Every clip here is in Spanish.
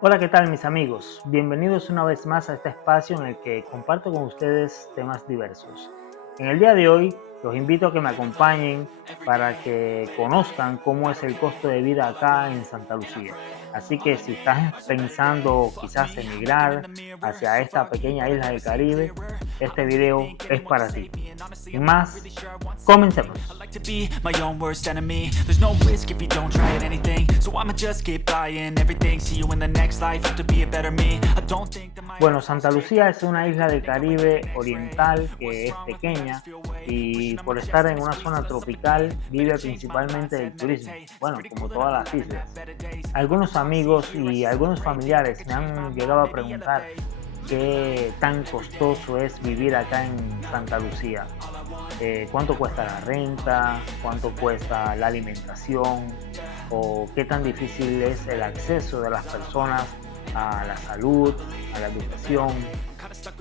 Hola, ¿qué tal mis amigos? Bienvenidos una vez más a este espacio en el que comparto con ustedes temas diversos. En el día de hoy los invito a que me acompañen para que conozcan cómo es el costo de vida acá en Santa Lucía. Así que si estás pensando quizás emigrar hacia esta pequeña isla del Caribe, este video es para ti. Sin más, comencemos. To be my own worst enemy. There's no risk if you don't try at anything. So I'ma just keep buying everything. See you in the next life. Have to be a better me. I don't think that my Bueno, actions Santa say Lucía es much. una isla del Caribe oriental que es pequeña y por estar en una zona tropical vive principalmente del turismo, bueno, como todas las islas. Algunos amigos y algunos familiares me han llegado a preguntar qué tan costoso es vivir acá en Santa Lucía. Cuánto cuesta la renta, cuánto cuesta la alimentación o qué tan difícil es el acceso de las personas a la salud, a la educación.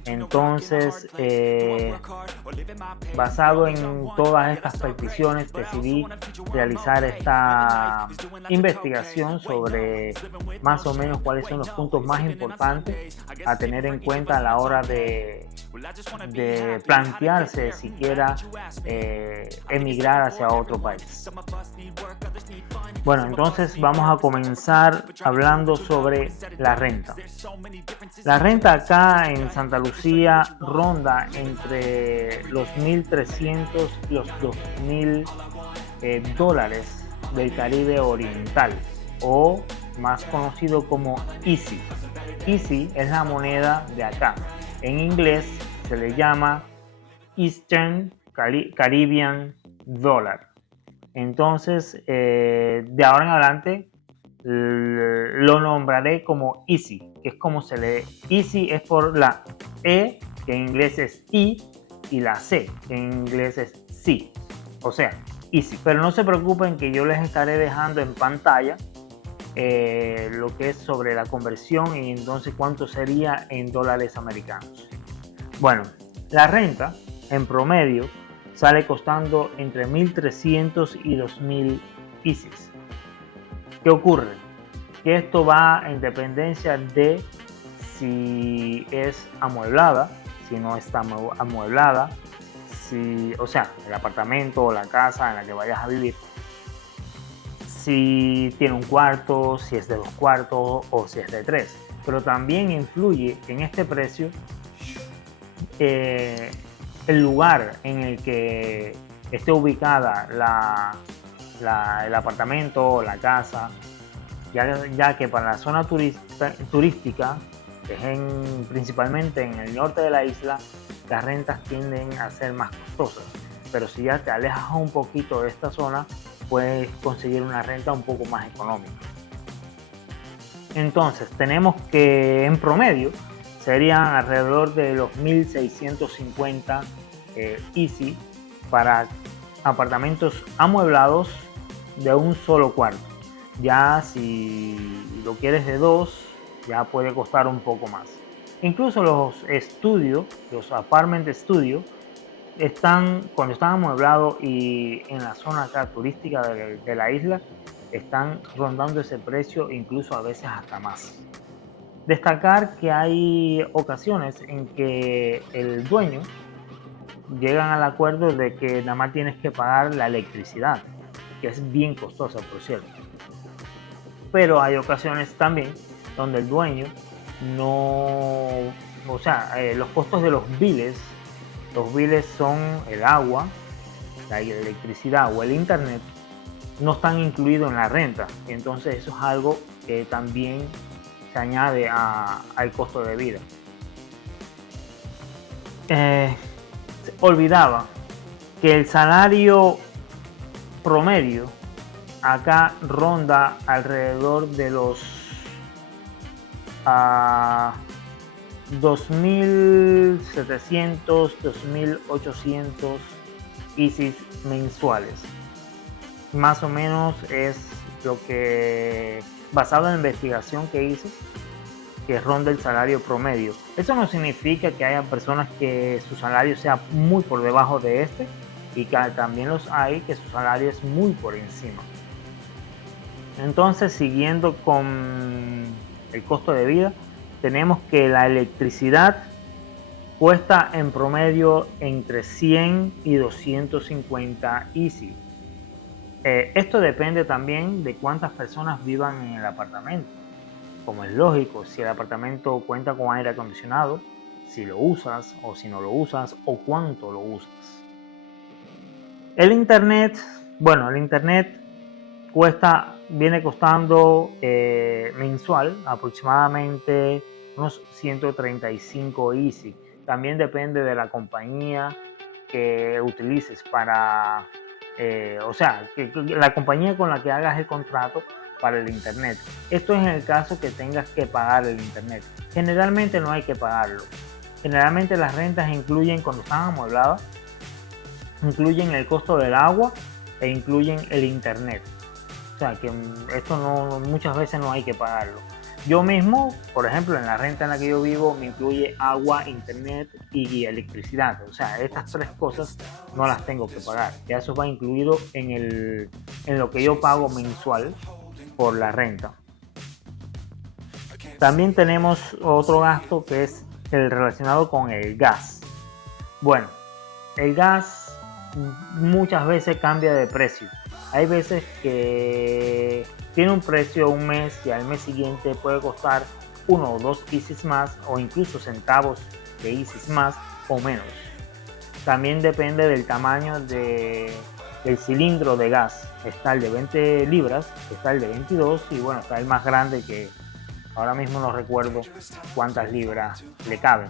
Entonces, basado en todas estas peticiones, decidí realizar esta investigación sobre más o menos cuáles son los puntos más importantes a tener en cuenta a la hora de plantearse siquiera emigrar hacia otro país. Bueno, entonces vamos a comenzar hablando sobre la renta. La renta acá en Santa Lucía ronda entre los 1.300 y los 2.000 dólares del Caribe Oriental, o más conocido como Easy. Easy es la moneda de acá. En inglés se le llama Eastern Caribbean Dollar. Entonces, de ahora en adelante lo nombraré como Easy, que es como se lee. Easy es por la E, que en inglés es I, y la C, que en inglés es sí. O sea, Easy. Pero no se preocupen que yo les estaré dejando en pantalla lo que es sobre la conversión y entonces cuánto sería en dólares americanos. Bueno, la renta en promedio sale costando entre 1.300 y 2.000 ISIS. ¿Qué ocurre? Que esto va en dependencia de si es amueblada, si no está amueblada, si, o sea, el apartamento o la casa en la que vayas a vivir, si tiene un cuarto, si es de 2 cuartos o si es de 3. Pero también influye en este precio eh, el lugar en el que esté ubicada el apartamento o la casa, ya que para la zona turística, que es principalmente en el norte de la isla, las rentas tienden a ser más costosas. Pero si ya te alejas un poquito de esta zona, puedes conseguir una renta un poco más económica. Entonces, tenemos que en promedio serían alrededor de los 1.650 Easy para apartamentos amueblados de un solo cuarto. Ya si lo quieres de dos, ya puede costar un poco más. Incluso los estudios, los apartment studios, cuando están amueblados y en la zona acá turística de la isla, están rondando ese precio, incluso a veces hasta más. Destacar que hay ocasiones en que el dueño llegan al acuerdo de que nada más tienes que pagar la electricidad, que es bien costosa, por cierto. Pero hay ocasiones también donde el dueño no, o sea, los costos de los biles son el agua, la electricidad o el internet, no están incluidos en la renta. Entonces eso es algo que también se añade al costo de vida. Eh, Olvidaba que el salario promedio acá ronda alrededor de los 2.700, 2.800 ISIS mensuales. Más o menos es lo que, basado en la investigación que hice, que ronda el salario promedio. Eso no significa que haya personas que su salario sea muy por debajo de este, y que también los hay que su salario es muy por encima. Entonces, siguiendo con el costo de vida, tenemos que la electricidad cuesta en promedio entre 100 y 250 Easy. Esto depende también de cuántas personas vivan en el apartamento. Como es lógico, si el apartamento cuenta con aire acondicionado, si lo usas o si no lo usas o cuánto lo usas. El internet, bueno, el internet viene costando mensual aproximadamente unos 135 Easy. También depende de la compañía que utilices para, o sea, la compañía con la que hagas el contrato para el internet. Esto es en el caso que tengas que pagar el internet. Generalmente no hay que pagarlo. Generalmente las rentas incluyen, cuando están amuebladas, incluyen el costo del agua e incluyen el internet. O sea que esto muchas veces no hay que pagarlo. Yo mismo, por ejemplo, en la renta en la que yo vivo me incluye agua, internet y electricidad. O sea, estas tres cosas no las tengo que pagar. Ya eso va incluido en lo que yo pago mensual por la renta. También tenemos otro gasto que es el relacionado con el gas. Bueno, el gas muchas veces cambia de precio. Hay veces que tiene un precio un mes y al mes siguiente puede costar 1 o 2 Easys más o incluso centavos de Easys más o menos. También depende del tamaño del cilindro de gas. Está el de 20 libras, está el de 22 y bueno, está el más grande que ahora mismo no recuerdo cuántas libras le caben.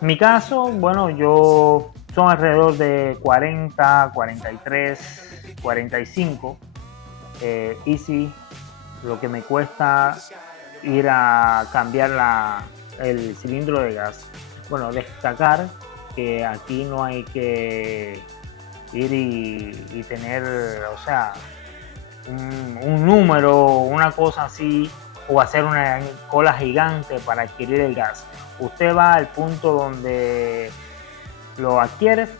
Mi caso, bueno, son alrededor de 40, 43, 45 Easy lo que me cuesta ir a cambiar el cilindro de gas. Bueno, destacar que aquí no hay que ir y tener, o sea, un número, una cosa así, o hacer una cola gigante para adquirir el gas. Usted va al punto donde lo adquieres,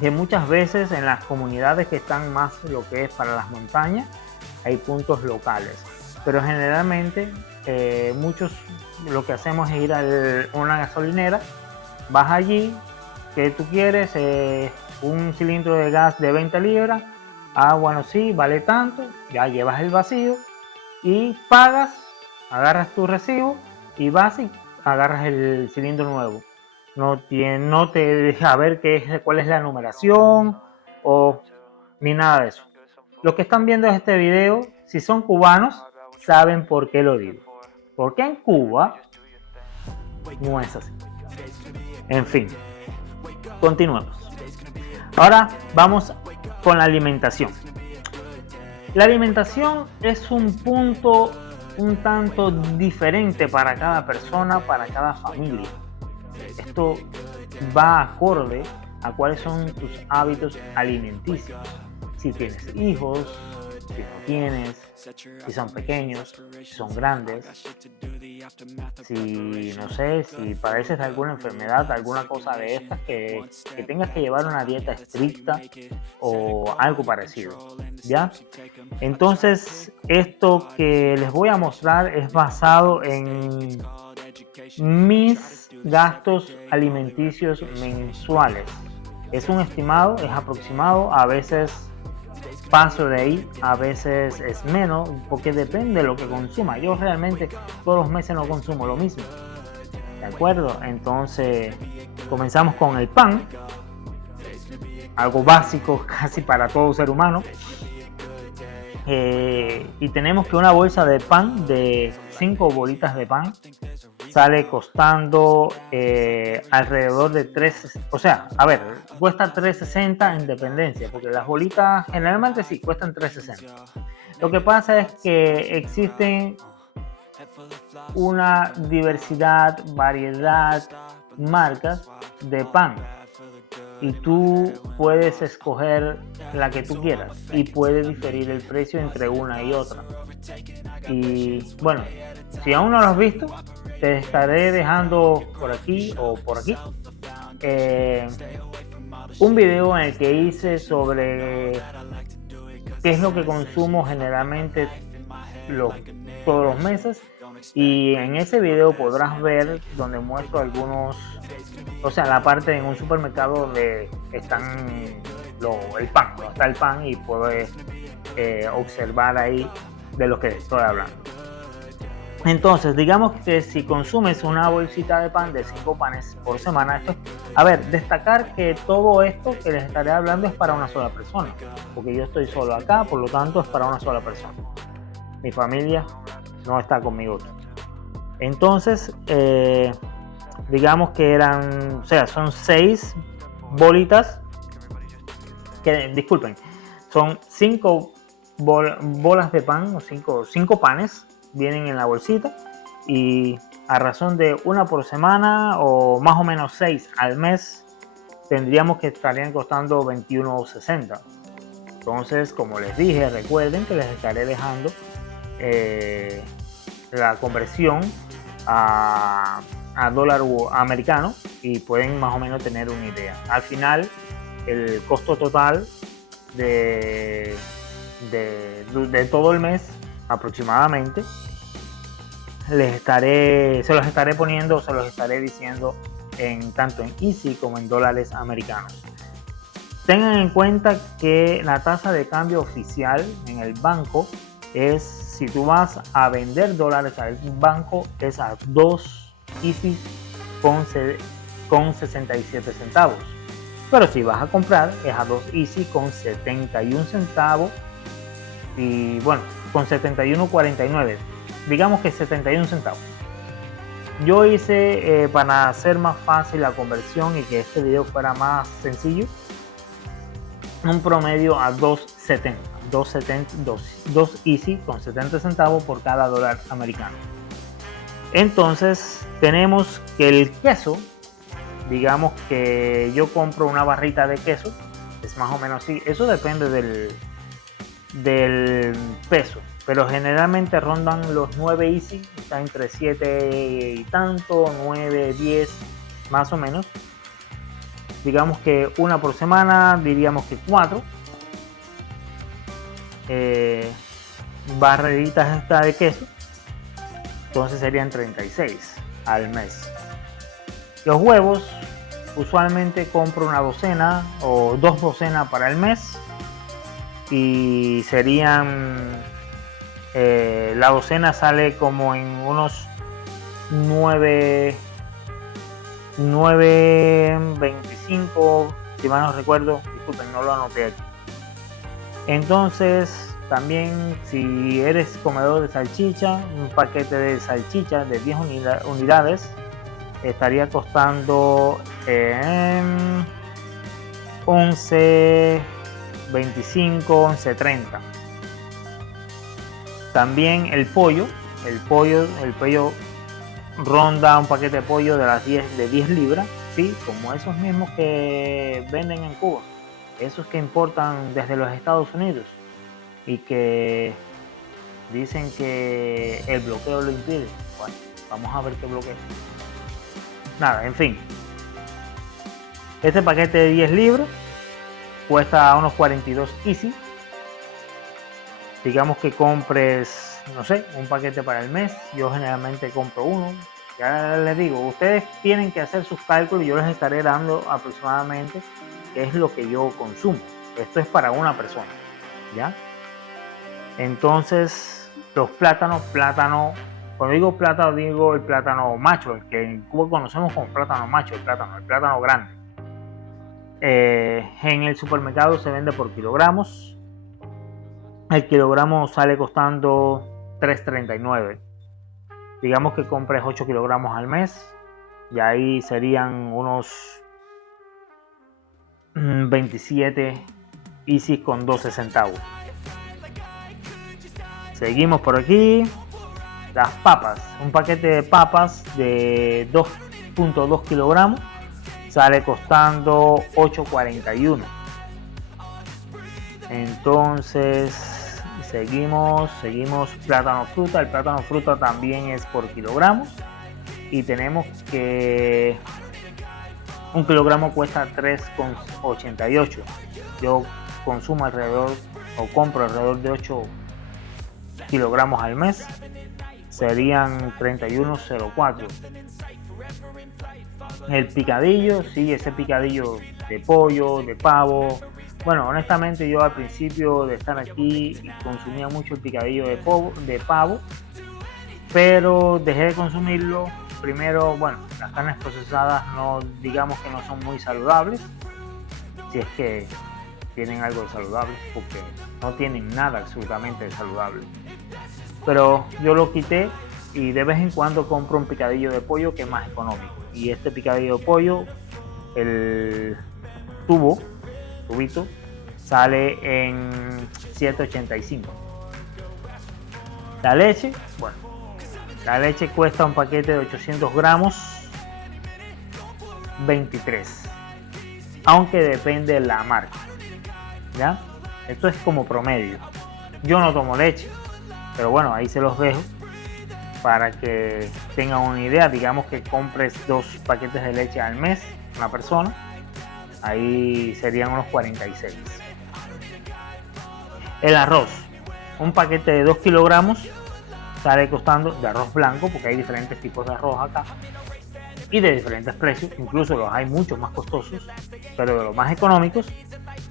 que muchas veces en las comunidades que están más lo que es para las montañas hay puntos locales, pero generalmente muchos lo que hacemos es ir a una gasolinera, vas allí, que tú quieres un cilindro de gas de 20 libras, bueno sí, vale tanto, ya llevas el vacío y pagas, agarras tu recibo y vas y agarras el cilindro nuevo. No te deja ver cuál es la numeración ni nada de eso. Los que están viendo este video, si son cubanos, saben por qué lo digo. Porque en Cuba no es así. En fin, continuemos. Ahora vamos con la alimentación. La alimentación es un punto un tanto diferente para cada persona, para cada familia. Esto va acorde a cuáles son tus hábitos alimenticios. Si tienes hijos, si no tienes, si son pequeños, si son grandes, si no sé, si padeces de alguna enfermedad, alguna cosa de estas que tengas que llevar una dieta estricta o algo parecido, ¿ya? Entonces, esto que les voy a mostrar es basado en mis gastos alimenticios mensuales. Es un estimado, es aproximado, a veces paso de ahí, a veces es menos, porque depende de lo que consuma. Yo realmente todos los meses no consumo lo mismo, ¿de acuerdo? Entonces comenzamos con el pan, algo básico casi para todo ser humano. Y tenemos que una bolsa de pan, de 5 bolitas de pan, sale costando alrededor de 3, o sea, a ver, cuesta 3.60 en dependencia, porque las bolitas generalmente sí cuestan 3.60. Lo que pasa es que existen una diversidad, variedad, marcas de pan. Y tú puedes escoger la que tú quieras y puede diferir el precio entre una y otra. Y bueno, si aún no lo has visto, te estaré dejando por aquí o por aquí un video en el que hice sobre qué es lo que consumo generalmente todos los meses, y en ese video podrás ver donde muestro algunos, o sea, la parte en un supermercado donde están el pan, donde está el pan, y puedes observar ahí de lo que estoy hablando. Entonces, digamos que si consumes una bolsita de pan de 5 panes por semana, a ver, destacar que todo esto que les estaré hablando es para una sola persona, porque yo estoy solo acá, por lo tanto es para una sola persona. Mi familia no está conmigo aquí. Entonces, digamos que eran, o sea, son 6 bolitas, disculpen, son 5 bolas de pan, o 5 panes, vienen en la bolsita, y a razón de una por semana o más o menos 6 al mes, tendríamos que estarían costando $21.60. Entonces, como les dije, recuerden que les estaré dejando la conversión a dólar americano, y pueden más o menos tener una idea. Al final, el costo total de todo el mes aproximadamente se los estaré poniendo, se los estaré diciendo tanto en Easy como en dólares americanos. Tengan en cuenta que la tasa de cambio oficial en el banco es, si tú vas a vender dólares al banco, es a 2 Easy con 67 centavos. Pero si vas a comprar, es a 2 Easy con 71 centavos. Y bueno, con 71.49, digamos que 71 centavos. Yo hice, para hacer más fácil la conversión y que este video fuera más sencillo, un promedio a 2.70, 2 Easy con 70 centavos por cada dólar americano. Entonces tenemos que el queso, digamos que yo compro una barrita de queso, es más o menos así, eso depende del peso, pero generalmente rondan los 9 Easy, está entre 7 y tanto, 9, 10 más o menos. Digamos que una por semana, diríamos que 4 barritas esta de queso, entonces serían 36 al mes. Los huevos, usualmente compro una docena o 2 docenas para el mes, y serían, la docena sale como en unos 9.25, si mal no recuerdo, disculpen, no lo anoté aquí. Entonces, también si eres comedor de salchicha, un paquete de salchicha de 10 unidades estaría costando 11.25, 11.30. También el pollo ronda un paquete de pollo de 10 libras, ¿sí? Como esos mismos que venden en Cuba, esos que importan desde los Estados Unidos y que dicen que el bloqueo lo impide. Bueno, vamos a ver qué bloqueo. Nada, en fin, este paquete de 10 libras cuesta unos 42 Easy. Digamos que compres, no sé, un paquete para el mes. Yo generalmente compro uno. Ya les digo, ustedes tienen que hacer sus cálculos y yo les estaré dando aproximadamente qué es lo que yo consumo. Esto es para una persona, ¿ya? Entonces, los plátanos, cuando digo plátano, digo el plátano macho, el que en Cuba conocemos como plátano macho, el plátano grande. En el supermercado se vende por kilogramos. El kilogramo sale costando $3.39. Digamos que compres 8 kilogramos al mes, y ahí serían unos 27 Easy con 12 centavos. Seguimos por aquí. Las papas, un paquete de papas de 2.2 kilogramos sale costando $8.41. Entonces seguimos plátano fruta. El plátano fruta también es por kilogramos, y tenemos que un kilogramo cuesta $3.88. Yo consumo compro alrededor de kilogramos al mes, serían 31.04. El picadillo, sí, ese picadillo de pollo, de pavo. Bueno, honestamente yo al principio de estar aquí consumía mucho el picadillo de pavo, pero dejé de consumirlo. Primero, bueno, las carnes procesadas no, digamos que no son muy saludables, si es que tienen algo de saludable, porque no tienen nada absolutamente de saludable. Pero yo lo quité y de vez en cuando compro un picadillo de pollo que es más económico. Y este picadillo de pollo, el tubito, sale en 7.85. La leche, bueno, la leche cuesta un paquete de 800 gramos 23, aunque depende de la marca, ¿ya? Esto es como promedio. Yo no tomo leche, pero bueno, ahí se los dejo para que tengan una idea. Digamos que compres 2 paquetes de leche al mes, una persona, ahí serían unos 46. El arroz, un paquete de 2 kilogramos sale costando, de arroz blanco, porque hay diferentes tipos de arroz acá y de diferentes precios, incluso los hay muchos más costosos, pero de los más económicos,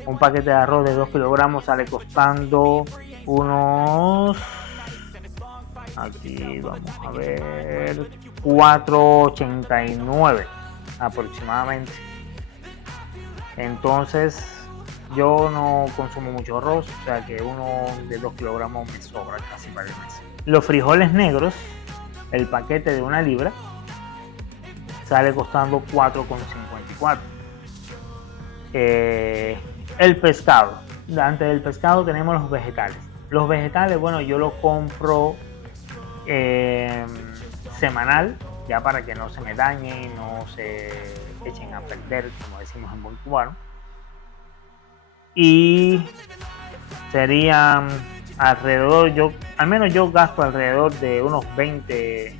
un paquete de arroz de 2 kilogramos sale costando unos, aquí vamos a ver, 4.89 aproximadamente. Entonces yo no consumo mucho arroz, o sea que uno de 2 kilogramos me sobra casi para el mes. Los frijoles negros, el paquete de 1 libra, sale costando 4.54. El pescado, antes del pescado tenemos los vegetales. Los vegetales, bueno, yo los compro semanal, ya para que no se me dañen, no se echen a perder, como decimos en buen cubano. Y serían alrededor, al menos yo gasto alrededor de unos 20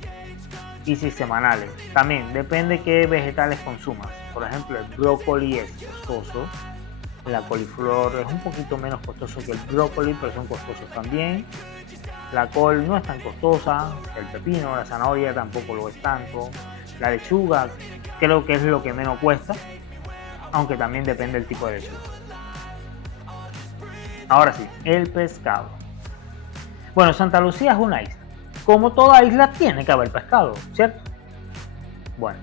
easy semanales. También depende qué vegetales consumas. Por ejemplo, el brócoli es costoso, la coliflor es un poquito menos costoso que el brócoli, pero son costosos también. La col no es tan costosa, el pepino, la zanahoria tampoco lo es tanto. La lechuga creo que es lo que menos cuesta, aunque también depende del tipo de lechuga. Ahora sí, el pescado. Bueno, Santa Lucía es una isla. Como toda isla tiene que haber pescado, ¿cierto? Bueno,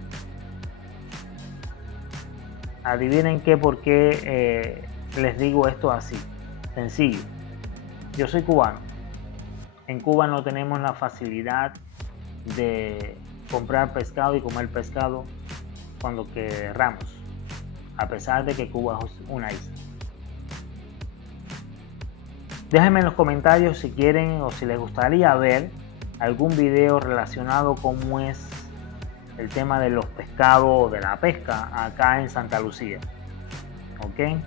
adivinen por qué les digo esto así. Sencillo. Yo soy cubano. En Cuba no tenemos la facilidad de comprar pescado y comer pescado cuando querramos, a pesar de que Cuba es una isla. Déjenme en los comentarios si quieren o si les gustaría ver algún video relacionado con cómo es el tema de los pescados o de la pesca acá en Santa Lucía. ¿Ok?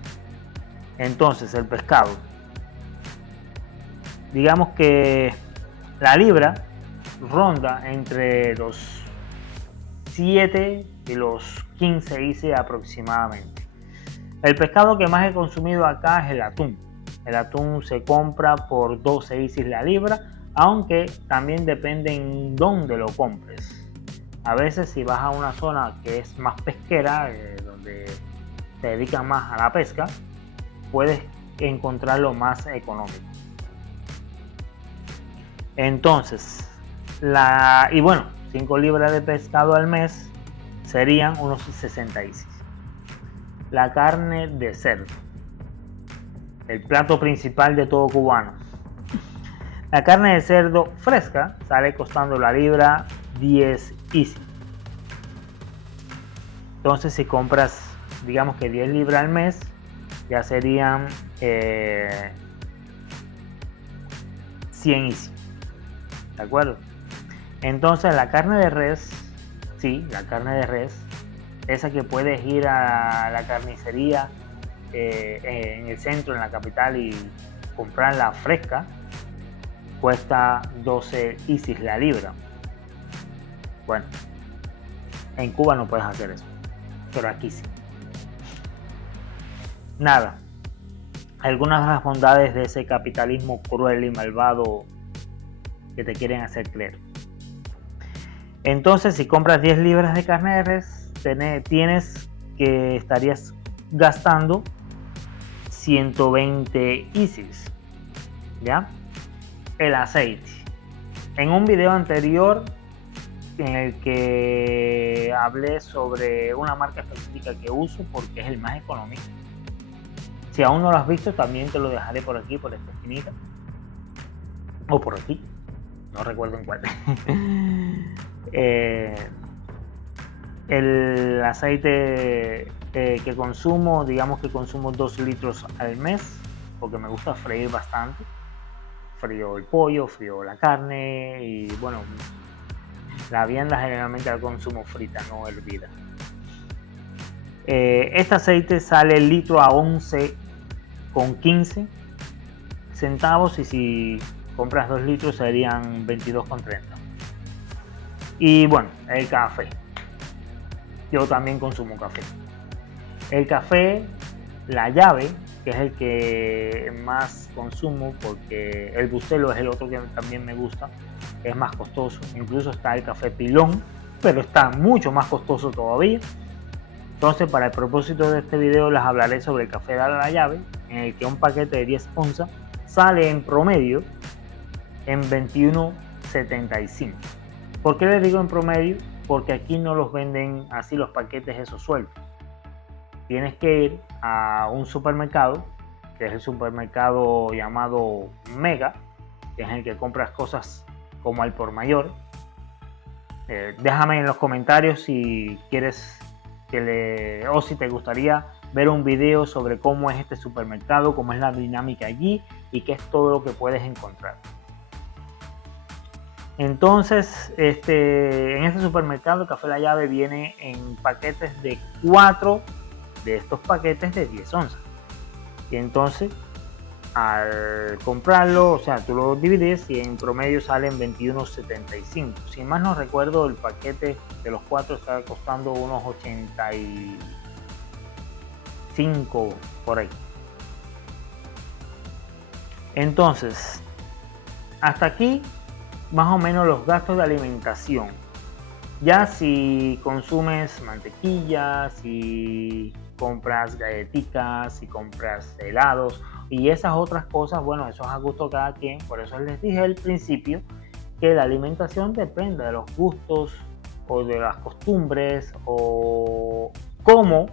Entonces, el pescado. Digamos que la libra ronda entre los 7 y los 15 IC aproximadamente. El pescado que más he consumido acá es el atún. El atún se compra por 12 IC la libra, aunque también depende en dónde lo compres. A veces si vas a una zona que es más pesquera, donde se dedican más a la pesca, puedes encontrarlo más económico. Entonces, y bueno, 5 libras de pescado al mes serían unos 66. La carne de cerdo, el plato principal de todo cubano. La carne de cerdo fresca sale costando la libra 10 easy. Entonces, si compras, digamos que 10 libras al mes, ya serían 100 easy. ¿De acuerdo? Entonces, la carne de res, sí, la carne de res, esa que puedes ir a la carnicería en el centro, en la capital, y comprarla fresca, cuesta 12 ISIS la libra. Bueno, en Cuba no puedes hacer eso, pero aquí sí. Nada, algunas de las bondades de ese capitalismo cruel y malvado que te quieren hacer creer. Entonces, si compras 10 libras de carne de res, estarías gastando 120 ISIS, ¿ya? El aceite. En un video anterior en el que hablé sobre una marca específica que uso porque es el más económico. Si aún no lo has visto, también te lo dejaré por aquí, por esta esquinita. O por aquí. No recuerdo en cuál. El aceite que consumo, digamos que consumo 2 litros al mes, porque me gusta freír bastante. Frío el pollo, frío la carne y bueno, la vianda generalmente la consumo frita, no hervida. Este aceite sale el litro a 11,15 centavos y si compras 2 litros serían 22,30. Y bueno, el café. Yo también consumo café. El café, la llave, que es el que más consumo porque el Bustelo es el otro que también me gusta, es más costoso. Incluso está el café Pilón, pero está mucho más costoso todavía. Entonces, para el propósito de este video les hablaré sobre el café de la llave, en el que un paquete de 10 onzas sale en promedio en 21,75. ¿Por qué les digo en promedio? Porque aquí no los venden así los paquetes esos sueltos. Tienes que ir a un supermercado, que es el supermercado llamado Mega, que es el que compras cosas como al por mayor. Déjame en los comentarios si quieres o si te gustaría ver un video sobre cómo es este supermercado, cómo es la dinámica allí y qué es todo lo que puedes encontrar. Entonces, en este supermercado el café La Llave viene en paquetes de 4 de estos paquetes de 10 onzas. Y entonces, al comprarlo, o sea, tú lo divides y en promedio salen 21,75. Si más no recuerdo, el paquete de los 4 está costando unos 85 por ahí. Entonces, hasta aquí más o menos los gastos de alimentación. Ya si consumes mantequilla, si compras galletitas, si compras helados y esas otras cosas, bueno, eso es a gusto de cada quien. Por eso les dije al principio que la alimentación depende de los gustos o de las costumbres o cómo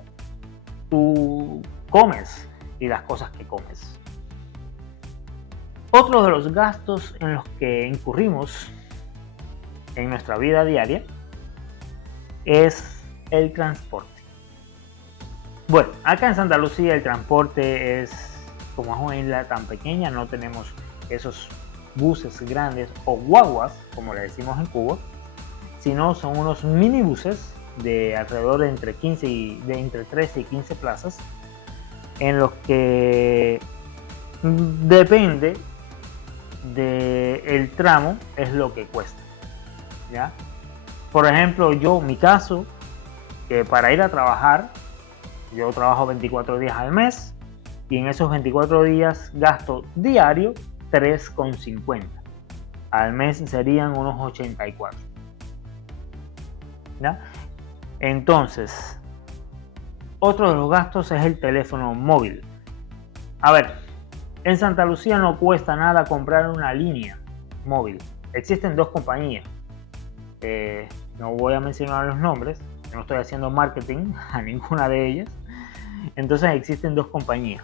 tú comes y las cosas que comes. Otro de los gastos en los que incurrimos en nuestra vida diaria es el transporte. Bueno, acá en Santa Lucía el transporte es, como es una isla tan pequeña, no tenemos esos buses grandes o guaguas, como le decimos en Cuba, sino son unos minibuses de alrededor de entre 13 y 15 plazas, en los que depende del tramo es lo que cuesta, ¿ya? Por ejemplo, mi caso, que para ir a trabajar, yo trabajo 24 días al mes y en esos 24 días gasto diario 3,50. Al mes serían unos 84, ¿ya? Entonces, otro de los gastos es el teléfono móvil. A ver, en Santa Lucía no cuesta nada comprar una línea móvil. Existen dos compañías. No voy a mencionar los nombres. No estoy haciendo marketing a ninguna de ellas. Entonces existen dos compañías.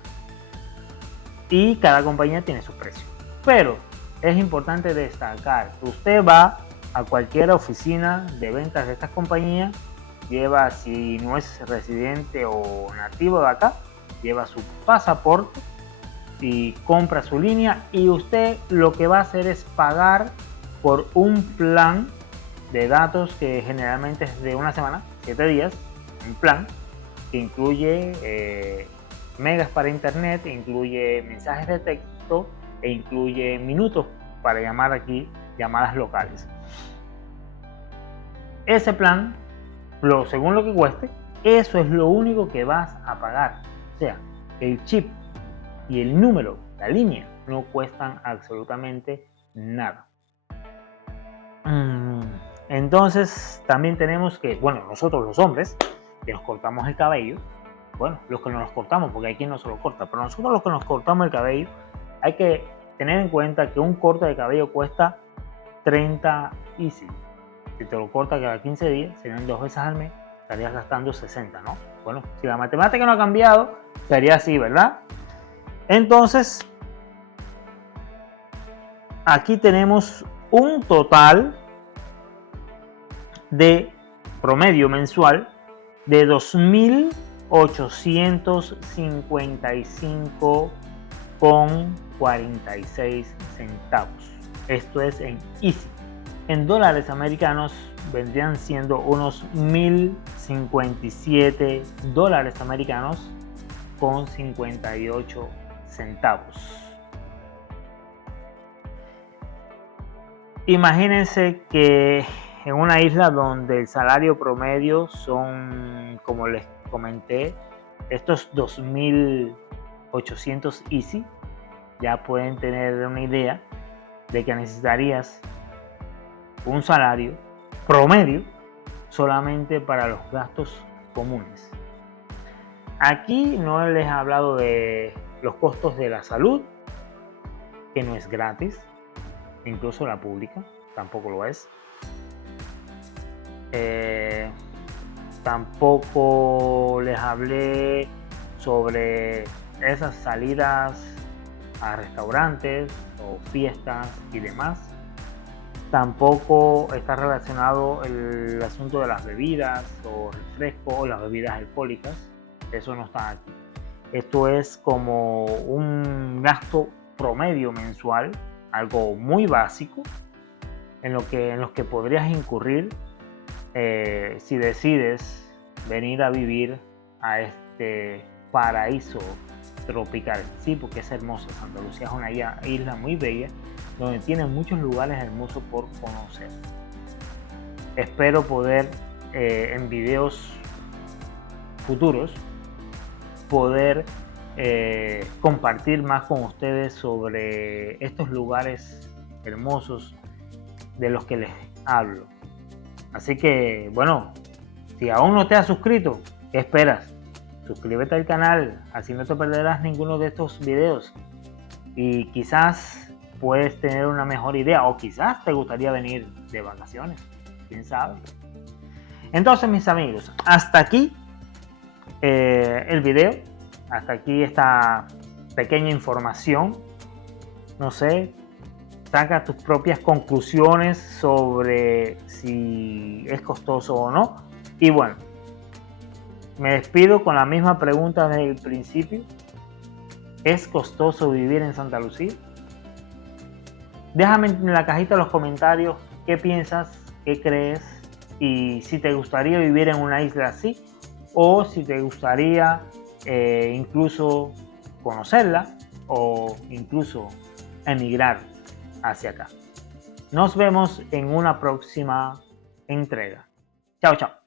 Y cada compañía tiene su precio. Pero es importante destacar que usted va a cualquier oficina de ventas de estas compañías. Lleva, si no es residente o nativo de acá, lleva su pasaporte y compra su línea, y usted lo que va a hacer es pagar por un plan de datos que generalmente es de una semana, 7 días, un plan que incluye megas para internet, incluye mensajes de texto e incluye minutos para llamar aquí, llamadas locales. Ese plan, según lo que cueste, eso es lo único que vas a pagar. O sea, el chip y el número, la línea, no cuestan absolutamente nada. Entonces también tenemos que, bueno, nosotros los hombres que nos cortamos el cabello, bueno, los que no nos cortamos, porque hay quien no se lo corta, pero nosotros los que nos cortamos el cabello, hay que tener en cuenta que un corte de cabello cuesta 30 easy. Si te lo cortas cada 15 días, serían 2 veces al mes, estarías gastando 60, ¿no? Bueno, si la matemática no ha cambiado, sería así, ¿verdad? Entonces, aquí tenemos un total de promedio mensual de 2.855,46 centavos. Esto es en easy. En dólares americanos vendrían siendo unos 1.057 dólares americanos con 58 centavos. Imagínense que en una isla donde el salario promedio son, como les comenté, estos 2.800 easy, ya pueden tener una idea de que necesitarías un salario promedio solamente para los gastos comunes. Aquí no les he hablado de los costos de la salud, que no es gratis, incluso la pública tampoco lo es. Tampoco les hablé sobre esas salidas a restaurantes o fiestas y demás. Tampoco está relacionado el asunto de las bebidas o refrescos o las bebidas alcohólicas. Eso no está aquí. Esto es como un gasto promedio mensual, algo muy básico en los que podrías incurrir si decides venir a vivir a este paraíso tropical. Sí, porque es hermoso. Santa Lucía es una isla muy bella donde tiene muchos lugares hermosos por conocer. Espero poder en videos futuros poder compartir más con ustedes sobre estos lugares hermosos de los que les hablo. Así que, bueno, si aún no te has suscrito, ¿qué esperas? Suscríbete al canal, así no te perderás ninguno de estos videos y quizás puedes tener una mejor idea o quizás te gustaría venir de vacaciones, quién sabe. Entonces, mis amigos, hasta aquí el video, hasta aquí esta pequeña información. No sé, saca tus propias conclusiones sobre si es costoso o no. Y bueno, me despido con la misma pregunta desde el principio. ¿Es costoso vivir en Santa Lucía? Déjame en la cajita de los comentarios qué piensas, qué crees y si te gustaría vivir en una isla así o si te gustaría incluso conocerla o incluso emigrar hacia acá. Nos vemos en una próxima entrega. Chao, chao.